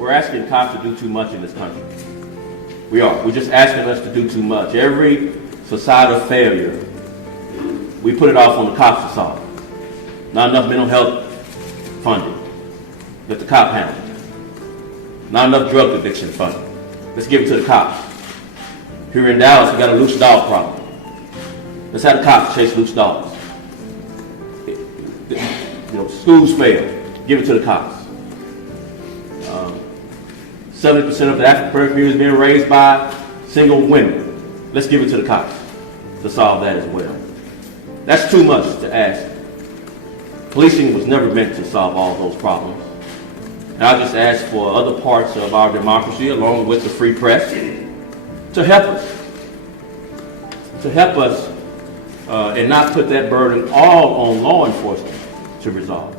we're asking cops to do too much in this country. We are. We're just asking us to do too much. Every societal failure, we put it off on the cops to solve. Not enough mental health funding. Let the cop handle it. Not enough drug addiction funding. Let's give it to the cops. Here in Dallas, we got a loose dog problem. Let's have the cops chase loose dogs. Schools fail. Give it to the cops. 70% of the African American community is being raised by single women. Let's give it to the cops to solve that as well. That's too much to ask. Policing was never meant to solve all those problems. And I just ask for other parts of our democracy, along with the free press, to help us. And not put that burden all on law enforcement to resolve.